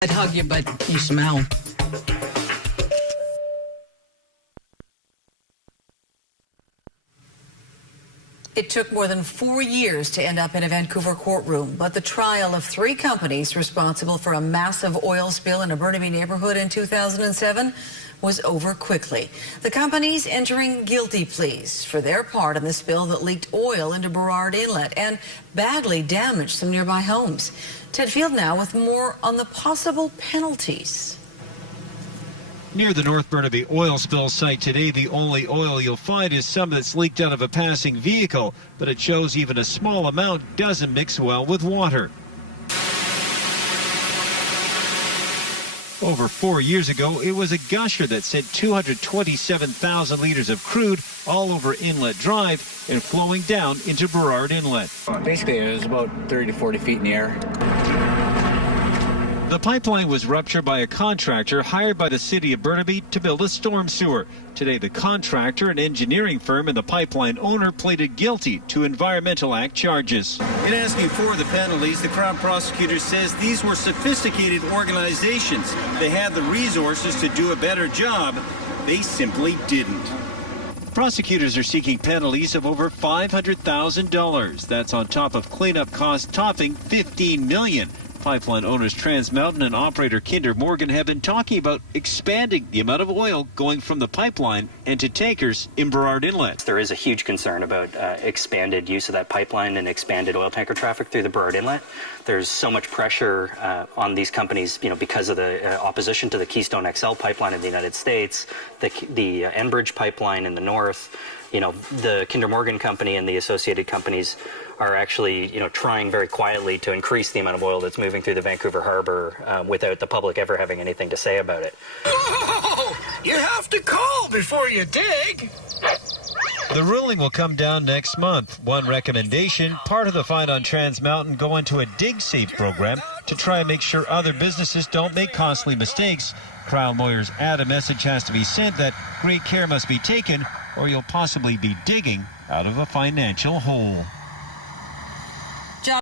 I'd hug you, but you smell. It took more than 4 years to end up in a Vancouver courtroom, but the trial of 3 companies responsible for a massive oil spill in a Burnaby neighborhood in 2007 was over quickly. The companies entering guilty pleas for their part in the spill that leaked oil into Burrard Inlet and badly damaged some nearby homes. Ted Field now with more on the possible penalties. Near the North Burnaby oil spill site today, the only oil you'll find is some that's leaked out of a passing vehicle, but it shows even a small amount doesn't mix well with water. Over 4 years ago, it was a gusher that sent 227,000 liters of crude all over Inlet Drive and flowing down into Burrard Inlet. Basically, it was about 30 to 40 feet in the air. The pipeline was ruptured by a contractor hired by the city of Burnaby to build a storm sewer. Today, the contractor, an engineering firm, and the pipeline owner pleaded guilty to Environmental Act charges. In asking for the penalties, the Crown Prosecutor says these were sophisticated organizations. They had the resources to do a better job. They simply didn't. Prosecutors are seeking penalties of over $500,000. That's on top of cleanup costs topping $15 million. Pipeline owners Trans Mountain and operator Kinder Morgan have been talking about expanding the amount of oil going from the pipeline and to tankers in Burrard Inlet. There is a huge concern about expanded use of that pipeline and expanded oil tanker traffic through the Burrard Inlet. There's so much pressure on these companies, because of the opposition to the Keystone XL pipeline in the United States, the Enbridge pipeline in the north. The Kinder Morgan company and the associated companies are actually, trying very quietly to increase the amount of oil that's moving through the Vancouver harbor without the public ever having anything to say about it. Oh, you have to call before you dig. The ruling will come down next month. One recommendation, part of the fine on Trans Mountain go into a Dig Safe program to try and make sure other businesses don't make costly mistakes. Crown lawyers add a message has to be sent that great care must be taken or you'll possibly be digging out of a financial hole.